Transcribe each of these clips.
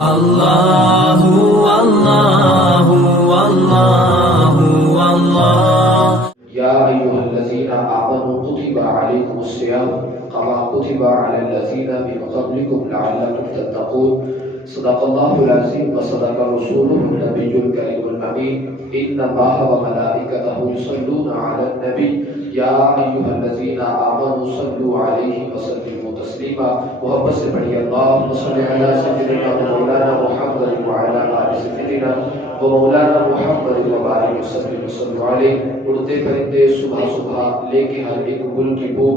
اللہ اللہ اللہ اللہ یا ایھا الذین آمنوا کتب علیکم الصیام کما کتب علی الذین من قبلکم لعلکم تتقون صدق اللہ العظیم وصدق رسولہ النبی الکریم الامین ان اللہ وملائکتہ یصلون علی النبی یا ایھا الذین آمنوا صلوا علیہ وسلموا تسلیما۔ محبت سے پڑھیے اللہم صل علی سیدنا مولانا محمد وعلی آل سیدنا مولانا محمد وبارک وسلم صلی علیہ۔ اڑتے پرندے صبح صبح لے کے ہر ایک گل کی بو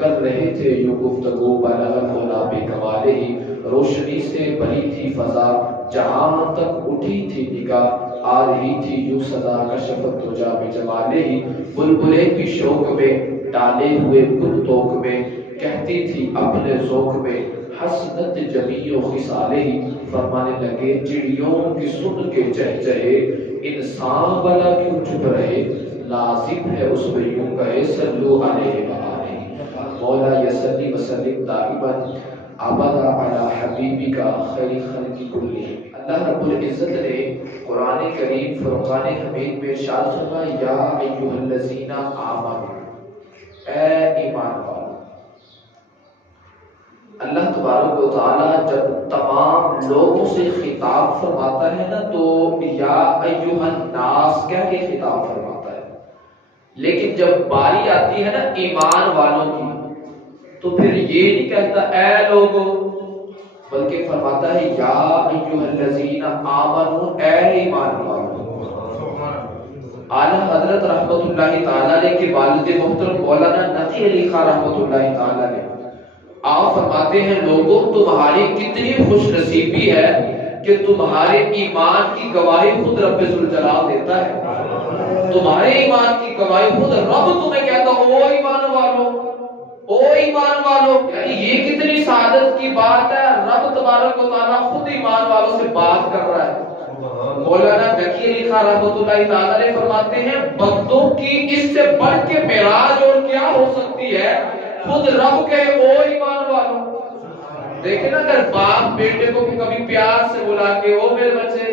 کر رہے تھے یوں گفتگو بلغ العلا بے کمالہ ہی۔ روشنی سے بھری تھی فضا جہاں تک اٹھی تھی نگاہ آ رہی تھی یوں صدا کشفت دجا بجمالہ ہی۔ بلبلیں کی شوق میں ڈالے ہوئے گل توک میں کہتی تھی اپنے ذوق میں حسنت جمیع خصالہ ہی۔ فرمانے لگے چڑیوں کی سن کے چہچہے انسان بلا کیوں چپ رہے لازم ہے اس میں یوں کہے صلو علیہ وآلہ۔ مولا یصلی وسلم دائما ابدا علی حبیبک خیر خلق کلہم۔ اللہ رب العزت نے قرآن کریم فرقان حمید میں ارشاد فرمایا یا ایھا الذین آمنوا، اے ایمان والو۔ اللہ تبارک و تعالی جب تمام لوگوں سے خطاب فرماتا ہے نا تو یا ایھا الناس کہہ کے خطاب فرماتا ہے، لیکن جب باری آتی ہے نا ایمان والوں کی تو پھر یہ نہیں کہتا اے لوگوں، بلکہ فرماتا ہے یا ایھا الذین آمنوا، اے ایمان والوں۔ اعلیٰ حضرت رحمت اللہ تعالی علیہ کے والد محترم مولانا نقی علی خان رحمت اللہ تعالی علیہ آپ فرماتے ہیں لوگوں تمہاری کتنی خوش نصیبی ہے کہ تمہارے ایمان کی گواہی خود رب ذوالجلال دیتا ہے۔ تمہارے ایمان کی گواہی خود رب تمہیں کہتا او ایمان والو، او ایمان والو، یعنی یہ کتنی سعادت کی بات ہے، رب تبارک و تعالیٰ خود ایمان والوں سے بات کر رہا ہے۔ مولانا نقی علی خان رحمت اللہ تعالیٰ علیہ فرماتے ہیں بندوں کی اس سے بڑھ کے معراج اور کیا ہو سکتی ہے، خود رب کہے او ایمان والو۔ دیکھیں نا اگر باپ بیٹے کو کبھی پیار سے بلا کے او میرے بچے،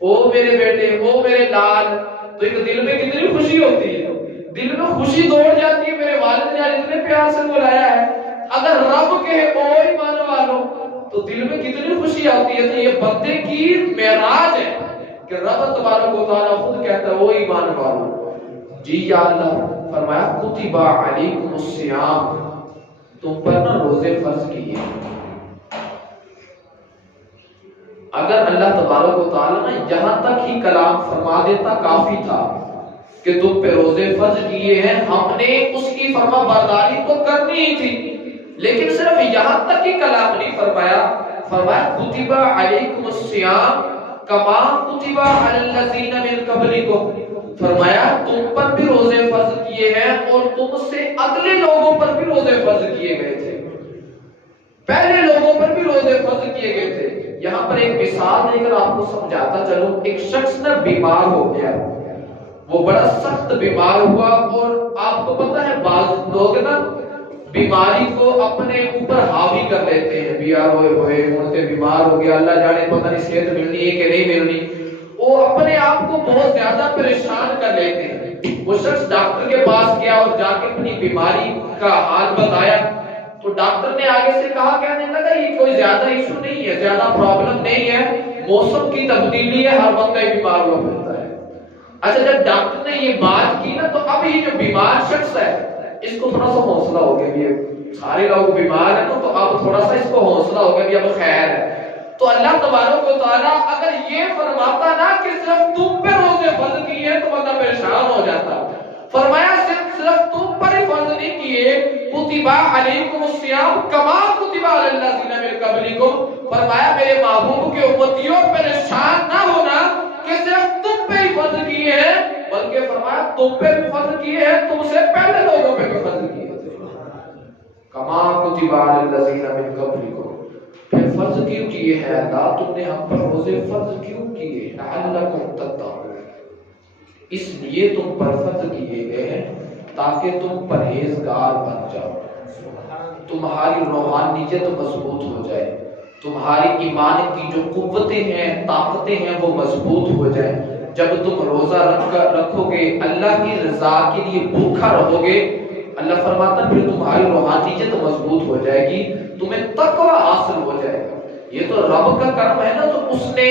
او میرے بیٹے، او میرے لال، تو ایک دل میں کتنی خوشی ہوتی ہے، دل میں خوشی دوڑ جاتی ہے میرے والد نے اتنے پیار سے بلایا ہے۔ اگر رب کہے او ایمان والو تو دل میں کتنی خوشی آتی ہے۔ تو یہ بندے کی معراج ہے کہ رب تبارک و تعالیٰ خود کہتا ہے او ایمان والو۔ جی یا اللہ، فرمایا کتب علیکم الصیام، تم پر نا روزے فرض کیے۔ اگر اللہ تبارک و تعالیٰ نا یہاں تک ہی کلام فرما دیتا کافی تھا کہ تم پہ روزے فرض کیے ہیں، ہم نے اس کی فرما برداری تو کرنی ہی تھی، لیکن صرف یہاں تک ہی کلام نہیں فرمایا، فرمایا کتب علیکم الصیام کما کتب علی الذین من قبلکم، فرمایا تم پر بھی روزے فرض کیے ہیں اور تم سے اگلے لوگوں پر بھی روزے فرض کیے گئے تھے، پہلے لوگوں پر بھی روزے فرض کیے گئے تھے۔ یہاں پر ایک مثال دے کر آپ کو سمجھاتا چلوں، ایک شخص نہ بیمار ہو گیا، وہ بڑا سخت بیمار ہوا، اور آپ کو پتہ ہے بعض لوگ نا بیماری کو اپنے اوپر حاوی کر لیتے ہیں، بیمار ہوئے ہوتے بیمار ہو گیا، اللہ جانے پتہ نہیں صحت ملنی ہے کہ نہیں ملنی، وہ اپنے آپ کو بہت زیادہ پریشان کر لیتے ہیں۔ وہ شخص ڈاکٹر کے پاس گیا اور جا کے اپنی بیماری کا حال بتایا تو ڈاکٹر نے آگے سے کہا، کہنے لگا یہ کوئی زیادہ ایشو نہیں ہے، زیادہ پرابلم نہیں ہے، موسم کی تبدیلی ہے، ہر بندہ بیمار ہوا پھرتا ہے۔ اچھا جب ڈاکٹر نے یہ بات کی نا تو اب یہ جو بیمار شخص ہے اس کو تھوڑا سا حوصلہ ہو گیا، یہ سارے لوگ بیمار ہیں تو اب تھوڑا سا اس کو حوصلہ ہو گیا کہ اب خیر ہے۔ تو اللہ تبارک و تعالیٰ اگر یہ فرماتا نا کہ صرف تم پہ روزے فرض کیے ہیں تو بندہ پریشان ہو جاتا۔ فرمایا صرف تم پر ہی فرض نہیں کیے، کتب علیکم الصیام کما کتب علی الذین من قبلکم، فرمایا میرے محبوب کے امتیوں پریشان نہ ہونا کہ صرف تم پہ ہی فرض کیے ہیں، بلکہ فرمایا تم پہ بھی فرض کیے ہیں، تم سے پہلے لوگوں پہ بھی فرض کیے تھے۔ کما کتب علی الذین من قبلکم، پھر فرض کیوں کیے ہیں اللہ تم نے ہم پر روزے فرض کیوں کیے، لعلکم تتقون، اس لیے تم پر فرض کیے گئے ہیں تاکہ تم پرہیزگار بن جاؤ، تمہاری روحانیت مضبوط ہو جائے، تمہاری ایمان کی جو قوتیں ہیں، طاقتیں ہیں، وہ مضبوط ہو جائیں۔ جب تم روزہ رکھو گے، اللہ کی رضا کے لیے بھوکا رہو گے، اللہ فرماتا پھر تمہاری روحانیت مضبوط ہو جائے گی، تمہیں تقوی حاصل ہو جائے گا۔ یہ تو رب کا کرم ہے نا، تو اس نے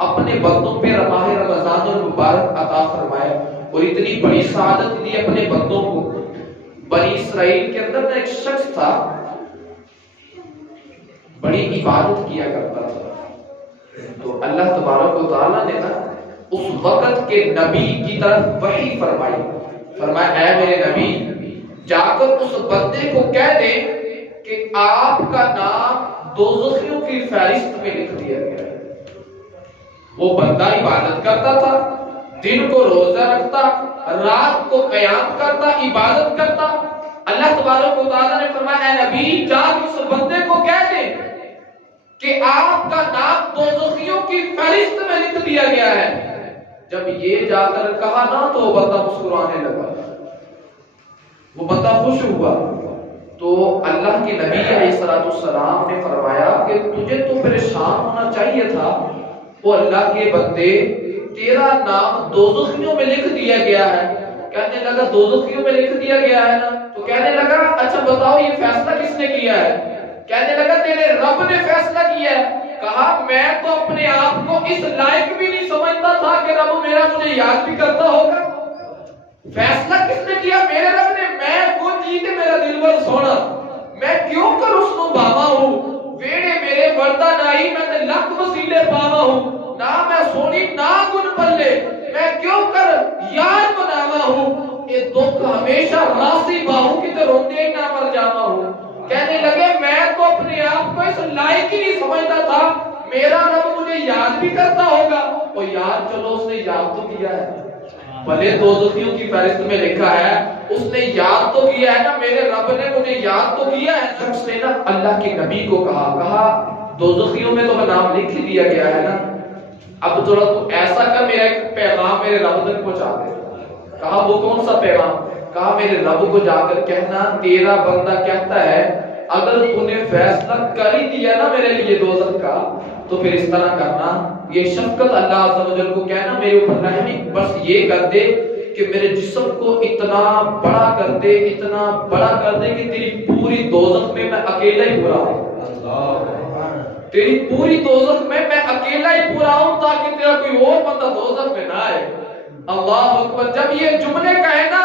اپنے بندوں پہ ماہ رمضان المبارک عطا فرمایا اور اتنی بڑی سعادت دی اپنے بندوں کو۔ بنی اسرائیل کے اندر ایک شخص تھا، بڑی عبادت کیا کرتا تھا، تو اللہ تبارک و تعالیٰ نے نا اس وقت کے نبی کی طرف وحی فرمائی، فرمایا اے میرے نبی جا کر اس بندے کو کہہ دے کہ آپ کا نام دوزخیوں کی فہرست میں لکھ دیا گیا ہے۔ وہ بندہ عبادت کرتا تھا، دن کو روزہ رکھتا، رات کو قیام کرتا، عبادت کرتا۔ اللہ تبارک و تعالیٰ نے فرمایا اے نبی جا کر اس بندے کو کہہ دے کہ آپ کا نام دوزخیوں کی فہرست میں لکھ دیا گیا ہے۔ جب یہ جا کر کہا نا تو وہ بندہ مسکرانے لگا، وہ بندہ خوش ہوا۔ تو اللہ کے نبی علیہ السلام نے فرمایا کہ تجھے تو پریشان ہونا چاہیے تھا، وہ اللہ کے بندے تیرا نام دوزخیوں میں لکھ دیا گیا ہے۔ کہنے لگا دوزخیوں میں لکھ دیا گیا ہے نا، تو کہنے لگا اچھا بتاؤ یہ فیصلہ کس نے کیا ہے؟ کہنے لگا تیرے رب نے فیصلہ کیا ہے۔ کہا میں تو اپنے آپ کو اس لائق بھی نہیں سمجھتا تھا کہ رب میرا مجھے یاد بھی کرتا ہوگا۔ فیصلہ کس نے کیا؟ میرے رب نے۔ میں وہ جیتے میرا دل بر سونا، میں کیوں کر اس کو باوا ہوں، ویڑے میرے وردہ نائی میں تے لکھ وسیلے پاوا ہوں، نہ میں سونی نہ گن پلے، میں کیوں کر یار بناوا ہوں، یہ دکھ ہمیشہ راسی باہوں کی تے روندے ہی نہ مر جاوا ہوں۔ کہنے لگے میں تو اپنے آپ کو اس لائق ہی نہیں سمجھتا تھا، میرا رب مجھے یاد بھی کرتا ہوگا۔ اور یاد چلو اس نے یاد تو کیا ہے، بھلے دوزخیوں کی فہرست میں لکھا ہے، اس نے یاد تو کیا ہے نا، میرے رب نے مجھے یاد تو کیا ہے۔ شخص نے نا اللہ کے نبی کو کہا دوزخیوں میں تو نام لکھ دیا گیا ہے نا، اب تھوڑا تو ایسا کر میرا ایک پیغام میرے رب تک پہنچا دے۔ کہا وہ کون سا پیغام؟ کہا میرے رب کو جا کر کہنا تیرا بندہ کہتا ہے اگر تو نے فیصلہ کر ہی دیا نا میرے لیے دوزخ کا تو پھر اس طرح کرنا، یہ شفقت اللہ عز و جل کو کہنا میرے اوپر رحم بس یہ کر دے کہ میرے جسم کو اتنا بڑا کر دے، اتنا بڑا کر دے کہ تیری پوری دوزخ میں اکیلا ہی پورا ہوں، تیری پوری دوزخ میں اکیلا ہی پورا ہوں تاکہ تیرا کوئی اور بندہ دوزخ میں نہ آئے۔ اللہ اکبر۔ جب یہ جملے کہے نا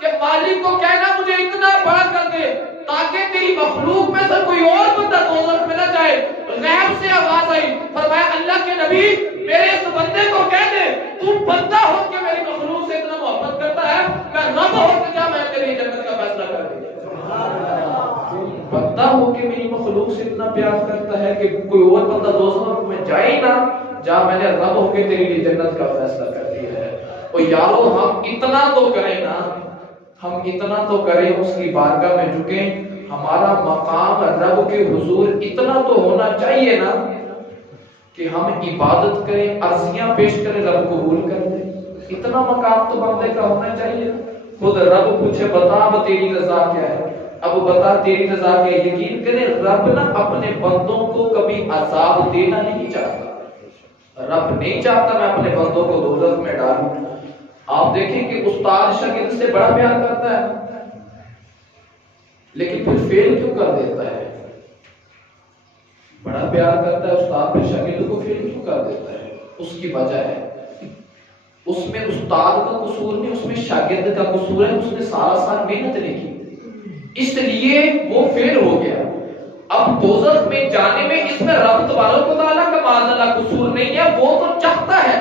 کہ مالک کو کہنا مجھے اتنا بڑا کر دے تاکہ تیری مخلوق میں سے کوئی اور بندہ دوزخ میں نہ جائے، غیب سے آواز آئی، فرمایا اللہ کے نبی میرے اس بندے کو کہہ دے تو بندہ ہو کے میری مخلوق سے اتنا محبت کرتا ہے، میں رب ہو کے جا میں تیری جنت کا فیصلہ کر دوں۔ بندہ ہو کے میری مخلوق سے اتنا پیار کرتا ہے کہ کوئی اور بندہ دوزخ میں جائے ہی نہ، جا میں نے رب ہو کے تیری لیے جنت کا فیصلہ کر دیا ہے۔ اور یارو ہم اتنا تو کریں نا، ہم اتنا تو کریں، اس کی بارگاہ میں جھکیں، ہمارا مقام رب کے حضور اتنا تو ہونا چاہیے نا کہ ہم عبادت کریں، عرضیاں پیش کریں، رب قبول کر دیں۔ اتنا مقام تو بندے کا ہونا چاہیے۔ خود رب پوچھے بتا اب تیری رضا کیا ہے، اب بتا تیری رضا کیا ہے۔ یقین کریں رب نا اپنے بندوں کو کبھی عذاب دینا نہیں چاہتا، رب نہیں چاہتا میں اپنے بندوں کو دوزخ میں ڈالوں۔ آپ دیکھیں کہ استاد شاگرد سے بڑا پیار کرتا ہے لیکن پھر فیل کیوں کر دیتا ہے؟ بڑا پیار کرتا ہے استاد پھر شاگرد کو فیل کیوں کر دیتا ہے؟ اس کی وجہ ہے اس میں استاد کا قصور نہیں، اس میں شاگرد کا قصور ہے، اس نے سارا سال محنت نہیں کی اس لیے وہ فیل ہو گیا۔ اب دوزخ میں جانے میں اس میں رب تبارک و تعالیٰ کا معاذ اللہ قصور نہیں ہے، وہ تو چاہتا ہے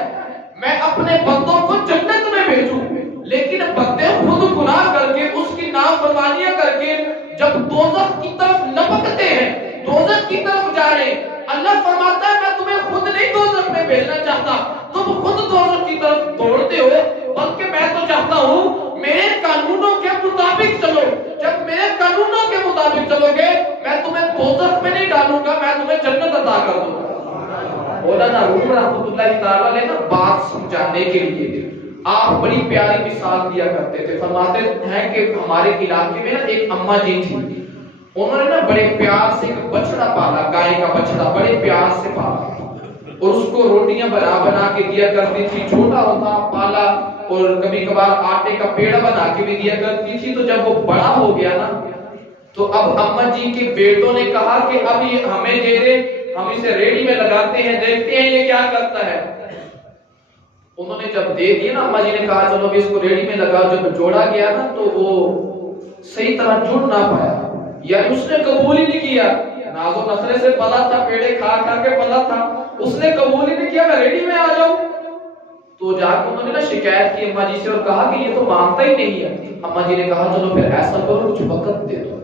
میں اپنے بندوں کو جنت میں بھیجوں، لیکن بندے خود گناہ کر کے اس کی نافرمانیاں کر کے جب دوزخ کی طرف لپکتے ہیں، دوزخ کی طرف جا رہے ہیں، اللہ فرماتا ہے میں تمہیں خود نہیں دوزخ میں بھیجنا چاہتا، تم خود دوزخ کی طرف دوڑتے ہو، بلکہ میں تو چاہتا ہوں میرے قانونوں کے مطابق چلو۔ جب میرے قانونوں کے مطابق چلو گے میں تمہیں دوزخ میں نہیں ڈالوں گا، میں تمہیں جنت عطا کر دوں گا۔ مولانا روم رحمۃ اللہ تعالیٰ نے نا بات سمجھانے کے لیے آپ بڑی پیاری مثال دیا کرتے تھے، فرماتے ہیں کہ ہمارے علاقے میں نا ایک اماں جی تھی، انہوں نے نا بڑے پیار سے ایک بچڑا پالا، گائے کا بچڑا بڑے پیار سے پالا، اور اس کو روٹیاں بنا بنا کے دیا کرتی تھی، چھوٹا ہوتا پالا، اور کبھی کبھار آٹے کا پیڑا بنا کے بھی دیا کرتی تھی۔ تو جب وہ بڑا ہو گیا نا تو اب اماں جی کے بیٹوں نے کہا کہ اب یہ ہمیں دے دے، ہم اسے ریڑھی میں لگاتے ہیں، دیکھتے ہیں یہ کیا کرتا ہے۔ انہوں نے جب دے دیا نا، اماں جی نے کہا چلو بھی اس کو ریڑھی میں لگاؤ۔ جب جوڑا گیا نا تو وہ صحیح طرح جڑ نہ پایا، یعنی اس نے قبول ہی نہیں کیا۔ ناز و نخرے سے پلا تھا، پیڑے کھا کھا کے پلا تھا، اس نے قبول ہی نہیں کیا میں ریڑھی میں آ جاؤں۔ تو جا کے انہوں نے نا شکایت کی اماں جی سے اور کہا کہ یہ تو مانتا ہی نہیں ہے۔ اماں جی نے کہا چلو پھر ایسا کرو، کچھ وقت دے دو،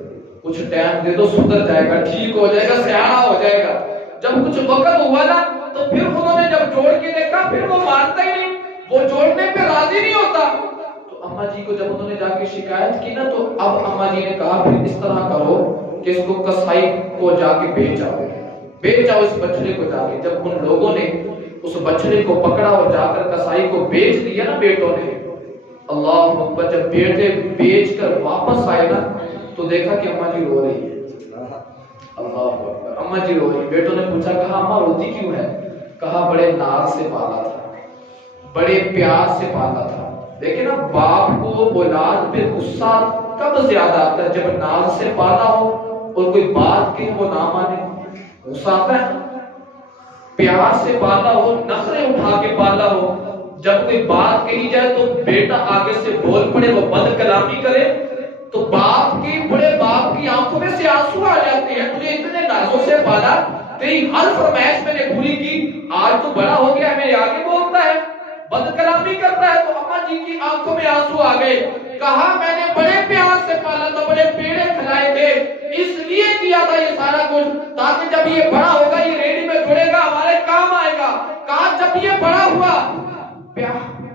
کچھ ٹائم دے دو، سدھر جائے گا، ٹھیک ہو جائے گا، سیاح ہو جائے گا۔ جب کچھ وقت ہوا نا تو پھر انہوں نے جب جوڑ کے دیکھا، پھر وہ مانتا ہی نہیں، وہ جوڑنے پہ راضی نہیں ہوتا۔ تو اماں جی کو جب انہوں نے جا کے شکایت کی نا تو اب اماں جی نے کہا پھر اس طرح کرو کہ اس کو کسائی کو جا کے بیچ آؤ اس بچڑے کو جا کے۔ جب ان لوگوں نے اس بچڑے کو پکڑا اور جا کر کسائی کو بیچ دیا نا بیٹوں نے، اللہ اکبر، جب بیٹے بیچ کر واپس آئے نا تو دیکھا کہ اماں جی رو رہی ہے۔ اللہ اکبر، اماں جی رو رہی۔ بیٹوں نے پوچھا، کہا اماں روتی کیوں ہے؟ کہا بڑے ناز سے پالا تھا، بڑے پیار سے پالا تھا۔ دیکھیں نا، باپ کو اولاد پہ غصہ کب زیادہ آتا ہے؟ جب ناز سے پالا ہو اور کوئی بات کہ وہ نہ مانے، غصہ آتا ہے۔ پیار سے پالا ہو، نخرے اٹھا کے پالا ہو، جب کوئی بات کہی جائے تو بیٹا آگے سے بول پڑے، وہ بد کلامی کرے تو باپ کی، بڑے باپ کی آنکھوں میں سے آنسو آ جاتے ہیں۔ تجھے اتنے نازوں سے پالا، تیری ہر فرمائش میں نے پوری کی، آج تو بڑا ہو گیا ہے، میرے آگے بولتا ہے، بد کلامی کرتا ہے۔ تو اماں جی کی آنکھوں میں آنسو آ گئے۔ کہا میں نے بڑے پیار سے پالا تھا، بڑے پیڑے کھلائے تھے، اس لیے کیا تھا یہ سارا کچھ تاکہ جب یہ بڑا ہوگا یہ ریڑھی میں جڑے گا، ہمارے کام آئے گا۔ کہا جب یہ بڑا ہوا،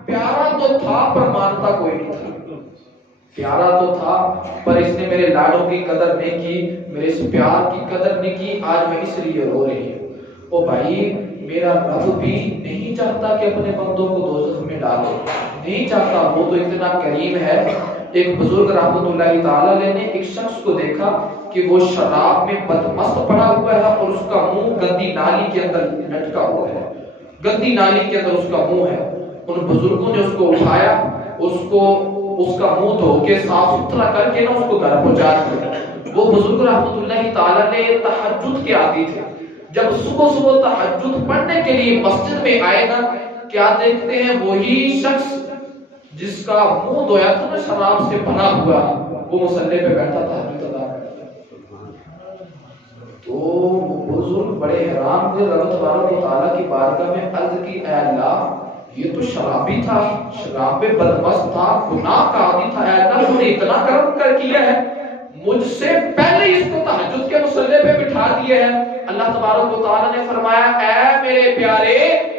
پیارا تو تھا پر مانتا کوئی نہیں تھا، پیارا تو تھا پر اس نے میرے لاڈوں کی قدر نہیں کی، میرے اس پیار کی قدر نہیں کی، آج میں اس لیے رو رہی ہوں۔ او بھائی، میرا رب بھی نہیں چاہتا کہ اپنے بندوں کو دوزخ میں ڈالے، نہیں چاہتا، وہ تو اتنا کریم ہے۔ ایک بزرگ رحمت اللہ تعالیٰ علیہ نے ایک شخص کو دیکھا کہ وہ شراب میں بدمست پڑا ہوا ہے اور اس کا منہ گندی نالی کے اندر لٹکا ہوا ہے، گندی نالی کے اندر اس کا منہ ہے۔ ان بزرگوں نے اس کو اٹھایا، اس کا منہ دھو کے صاف ستھرا کر کے نا اس کو گھر پہنچا دیا۔ وہ بزرگ رحمت اللہ تعالیٰ نے تہجد کے عادی تھے، جب صبح صبح تہجد پڑھنے کے لیے مسجد میں آئے نا، کیا دیکھتے ہیں؟ وہی شخص جس کا منہ دھویا تھا نا شراب سے بھرا ہوا، وہ مصلی پہ بیٹھا تھا تہجد ادا کرتا۔ تو بزرگ بڑے حیران ہوئے، رب تبارک و تعالیٰ کی بارگاہ میں عرض کی، اے اللہ، یہ تو شرابی تھا، شراب پہ بدمست تھا، گناہ کا عادی تھا، اے اللہ تو نے اتنا کرم کر کیا ہے، مجھ سے پہلے اس کو تہجد کے مصلی پہ بٹھا دیا ہے۔ اللہ تبارک و تعالیٰ نے فرمایا، اے میرے پیارے،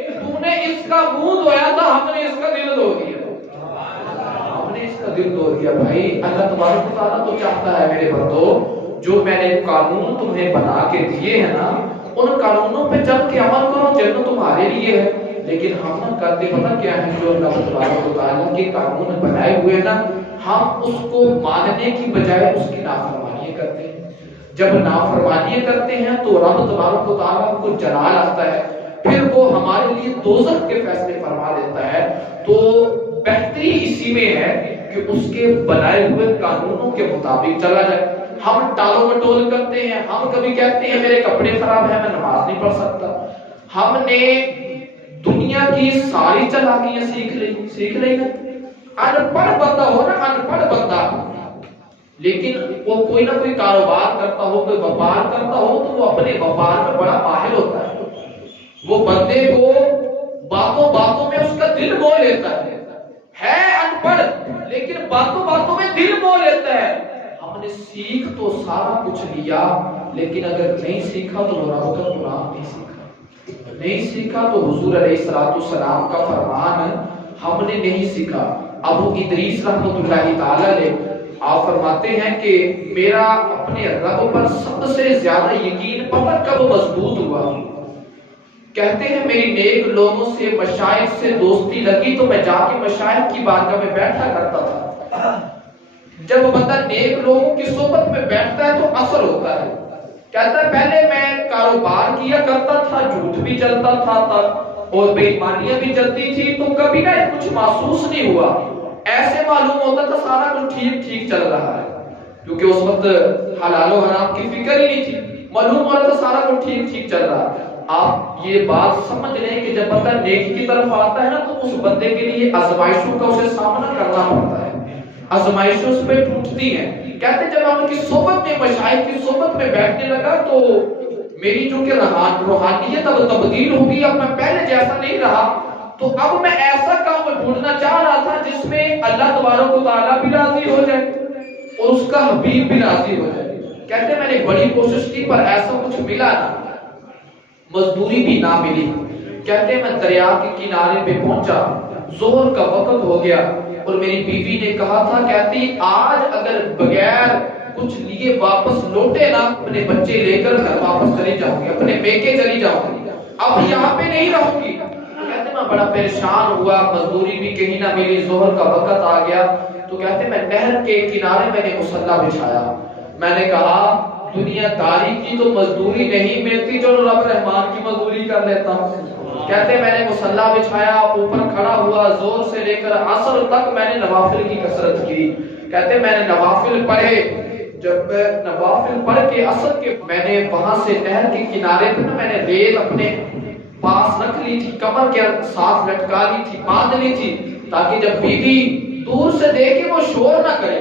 تو نے اس کا منہ دھویا تھا، ہم نے اس کا دل دھو دیا، ہم نے اس کا دل دھو دیا۔ بھائی، اللہ تبارک و تعالیٰ تو چاہتا ہے میرے بندو، جو میں نے قانون تمہیں بنا کے دیے ہیں نا، ان قانونوں پہ چل کے عمل کرو، جنت تمہارے لیے ہے۔ لیکن ہم نہ کرتے پتہ کیا ہے؟ جو اللہ تبارک و تعالیٰ کے قانون بنائے ہوئے نا، ہم اس کو ماننے کی بجائے اس کی نافرمانیاں کرتے ہیں۔ جب نافرمانیاں کرتے ہیں تو رب تبارک و تعالیٰ کو جلال آتا ہے، پھر وہ ہمارے لیے دوزخ کے فیصلے فرما دیتا ہے۔ تو بہتری اسی میں ہے کہ اس کے بنائے ہوئے قانونوں کے مطابق چلا جائے۔ ہم ٹالو مٹول کرتے ہیں، ہم کبھی کہتے ہیں میرے کپڑے خراب ہیں، میں نماز نہیں پڑھ سکتا۔ ہم نے دنیا کی ساری چالاکیاں سیکھ لی نا۔ ان پڑھ بندہ ہو نا، ان پڑھ بندہ، لیکن وہ کوئی نہ کوئی کاروبار کرتا ہو، کوئی وپار کرتا ہو، تو وہ اپنے وپار میں بڑا ماہر ہوتا ہے۔ وہ بندے کو باتوں باتوں میں اس کا دل مو لیتا ہے ان پڑھ، لیکن باتوں باتوں میں دل مو لیتا ہے۔ ہم نے سیکھ تو سارا کچھ لیا، لیکن اگر نہیں سیکھا تو رب کا قرآن نہیں سیکھا، نہیں سیکھا تو حضور علیہ السلام کا فرمان ہم نے نہیں سیکھا۔ ابو ادریس رحمۃ اللہ تعالیٰ نے آپ فرماتے ہیں کہ میرا اپنے رب پر سب سے زیادہ یقین پتہ کب مضبوط ہوا؟ کہتے ہیں میری نیک لوگوں سے، مشائخ سے دوستی لگی تو میں جا کے مشائخ کی بارگاہ میں بیٹھا کرتا تھا، جب بندہ نیک لوگوں کی صحبت میں بیٹھتا ہے تو اثر ہوتا ہے. کہتا ہے پہلے میں کاروبار کیا کرتا تھا، جھوٹ بھی چلتا تھا اور بے ایمانیاں بھی چلتی تھی، تو کبھی نہ کچھ محسوس نہیں ہوا. ایسے معلوم ہوتا تھا سارا کچھ ٹھیک ٹھیک چل رہا ہے، کیونکہ اس وقت حلال و حرام کی فکر ہی نہیں تھی. معلوم ہو رہا تھا سارا کچھ ٹھیک ٹھیک چل رہا ہے. آپ یہ بات سمجھ لیں کہ جب بندہ نیکی کی طرف آتا ہے نا تو اس بندے کے لیے آزمائشوں کا اسے سامنا کرنا پڑتا ہے، آزمائشیں اس پہ ٹوٹتی ہیں. کہتے جب ہم ان کی صحبت میں، مشائخ کی صحبت میں بیٹھنے لگا تو میری جو کہ روحانیت اب تبدیل ہوگی. اب میں پہلے جیسا نہیں رہا، تو اب میں ایسا کام ڈھونڈنا چاہ رہا تھا جس میں اللہ تبارک و تعالیٰ بھی راضی ہو جائے اور اس کا حبیب بھی راضی ہو جائے. کہتے میں نے بڑی کوشش کی پر ایسا کچھ ملا نہ، مزدوری بھی نہ ملی. کہتے میں دریا کے کنارے پہ پہنچا، ظہر کا وقت ہو گیا اور میری بیوی نے کہا تھا، کہتی آج اگر بغیر کچھ لیے واپس لوٹے نا، اپنے بچے لے کر گھر واپس چلی جاؤں گی، اپنے میکے چلی جاؤں گی، اب یہاں پہ نہیں رہوں گی. کہتے میں بڑا پریشان ہوا، مزدوری بھی کہیں نہ ملی، ظہر کا وقت آ گیا. تو کہتے میں نہر کے کنارے میں نے مصلی بچھایا. میں نے کہا دنیا داری کی تو مزدوری نہیں ملتی جو رب رحمان کی مزدوری کر لیتا ہوں. کہتے میں نے مصلی بچھایا، اوپر کھڑا ہوا، زور سے لے کر عصر تک میں نے نوافل کی کثرت کی. کہتے میں نے نوافل پڑھے. جب نوافل پڑھ کے عصر کے میں نے وہاں سے نہر کے کنارے پہ میں نے ریت اپنے پاس رکھ لی تھی، کمر کے ساتھ لٹکا لی تھی، باندھ لی تھی، تاکہ جب بیوی دور سے دیکھے وہ شور نہ کرے،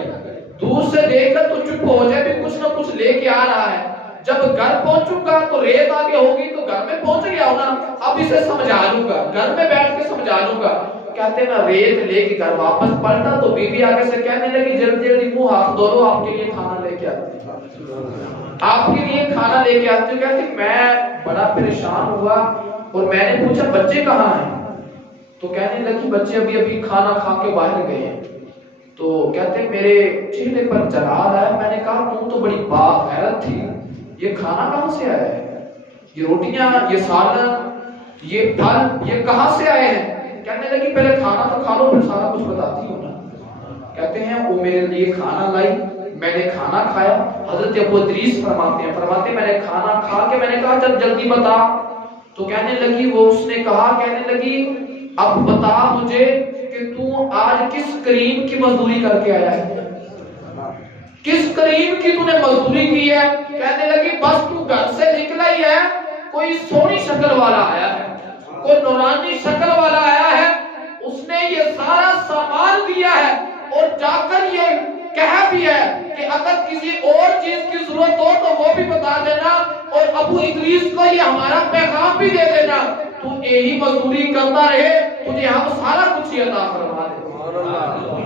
دور سے دیکھ کر تو چپ ہو جائے بھی کچھ نہ کچھ لے کے آ رہا ہے. جب گھر پہنچوں گا تو ریت آگے ہوگی تو گھر میں پہنچ گیا ہونا، اب اسے سمجھا لوں گا، گھر میں بیٹھ کے سمجھا لوں گا. کہتے میں ریت لے کے گھر واپس پلٹا تو بیوی آگے سے کہنے لگی جلدی جلدی منہ ہاتھ دھو لو، آپ کے لیے کھانا لے کے آتی ہوں، آپ کے لیے کھانا لے کے آتی ہوں. کہتی میں بڑا پریشان ہوا اور میں نے پوچھا بچے کہاں ہیں؟ تو کہنے لگی بچے ابھی کھانا کھا کے باہر گئے ہیں. تو کہتے میرے چہرے پر جلال آیا. میں نے کہا تم تو بڑی باغیرت تھی، یہ کھانا کہاں سے آیا ہے؟ یہ روٹیاں، یہ سالن، یہ پھل، یہ کہاں سے آئے ہیں؟ کہنے لگی پہلے کھانا تو کھا لو پھر سارا کچھ بتاتی ہوں نا. کہتے ہیں وہ میرے لیے کھانا لائی، میں نے کھانا کھایا. حضرت ابو ادریس فرماتے میں نے کھانا کھا کے میں نے کہا جب جلدی بتا. تو کہنے لگی وہ اس نے کہا، کہنے لگی اب بتا مجھے کہ تو آج کس کریم کی مزدوری کر کے آیا ہے، کس کریم کی تو نے مزدوری کی ہے؟ کہنے لگی بس تو گھر سے نکلا ہی ہے، کوئی سونی شکل والا آیا ہے، کوئی نورانی شکل والا آیا ہے، اس نے یہ سارا سامان دیا ہے اور جا کر یہ کہا بھی ہے کہ اگر کسی اور چیز کی ضرورت ہو تو وہ بھی بتا دینا اور ابو ادریس کو یہ ہمارا پیغام بھی دے دینا، تو یہی مزدوری کرتا رہے تجھے ہم سارا کچھ ہی عطا فرما دیں.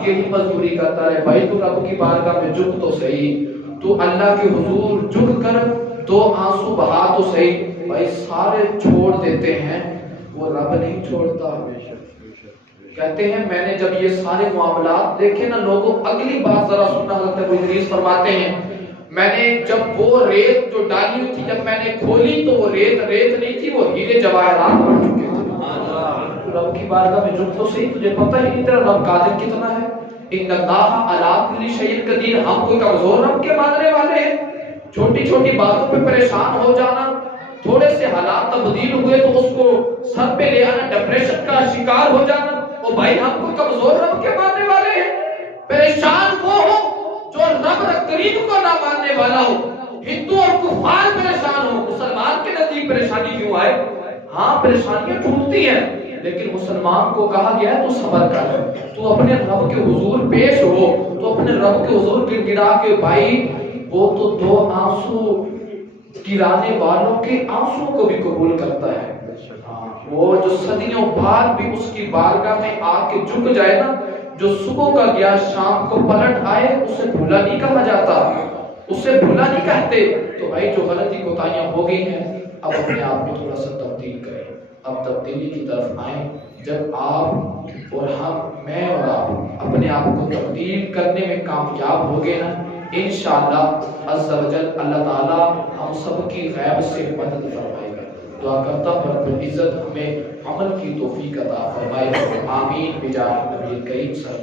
یہی مزدوری کرتا رہے. بھائی تو رب کی بارگاہ میں جھک تو صحیح، تو اللہ کے حضور جھک کر دو آنسو بہا تو صحیح. بھائی سارے چھوڑ دیتے ہیں، وہ رب نہیں چھوڑتا. کہتے ہیں میں نے جب یہ سارے معاملات دیکھے نا لوگوں، اگلی بات ذرا سننا. حضرت ابو ادریس فرماتے ہیں میں نے جب وہ ریت جو ڈالی ہوئی تھی جب میں نے کھولی تو وہ ریت نہیں تھی، وہ ہیرے جواہرات بن چکے تھے. رب کی بارگاہ میں جھک تو صحیح، تجھے پتہ ہی نہیں تیرا رب قادر کتنا ہے. ان اللہ علی کل شیء قدیر. ہم کوئی کمزور رب کے ماننے والے ہیں؟ چھوٹی چھوٹی باتوں پہ پریشان ہو جانا، تھوڑے سے حالات تبدیل ہوئے تو اس کو سر پہ لے آنا، ڈپریشن کا شکار ہو جانا. او بھائی ہم کوئی کمزور رب کے ماننے والے ہیں؟ پریشان وہ ہو جو رب کریم کو نہ ماننے والا ہو. ہندو اور کفار پریشان ہو، مسلمان کے نزدیک پریشانی کیوں آئے؟ ہاں پریشانیاں ٹوٹتی ہیں، لیکن مسلمان کو کہا گیا ہے تو صبر کر، تو اپنے رب کے حضور پیش ہو، تو اپنے رب کے حضور گر گرا کے بھائی وہ تو دو آنسو گرانے والوں کے آنسو کو بھی قبول کرتا ہے. وہ جو صدیوں بعد بھی اس کی بارگاہ میں آ کے جھک جائے نا، جو صبح کا گیا شام کو پلٹ آئے، اسے بھولا نہیں کہا جاتا، اسے بھولا نہیں کہتے. تو بھائی جو غلطی کوتاہیاں ہو گئی ہیں اب اپنے آپ کو تھوڑا سا تبدیل کریں، اب تبدیلی کی طرف آئیں. جب آپ اور ہم، میں اور آپ اپنے آپ کو تبدیل کرنے میں کامیاب ہو گئے نا، انشاءاللہ عز و جل اللہ تعالیٰ ہم سب کی غیب سے مدد فرمائے گا. دعا کرتا ہوں رب العزت ہمیں عمل کی توفیق عطا فرمائے. آمین بجاہ نبی کریم صلی اللہ علیہ وسلم.